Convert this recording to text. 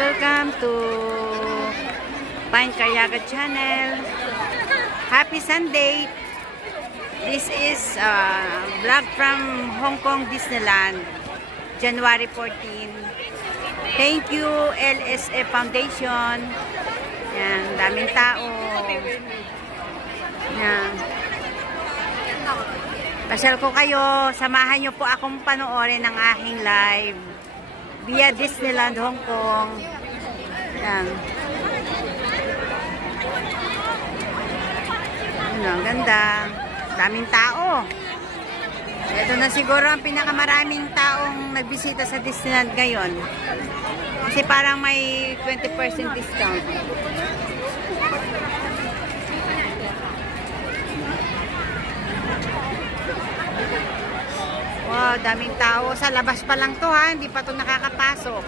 Welcome to Pine Caryaga channel. Happy Sunday. This is vlog from Hong Kong Disneyland, January 14. Thank you LSA Foundation. Yan, daming tao. Yan. Pasyal ko kayo, samahan nyo po akong panoorin ng aking live via Disneyland Hong Kong. Yan. Ano, ang ganda. Daming tao. Ito na siguro ang pinakamaraming taong nagbisita sa Disneyland ngayon. Kasi parang may 20% discount. Wow, daming tao. Sa labas pa lang to ha, hindi pa to nakakapasok.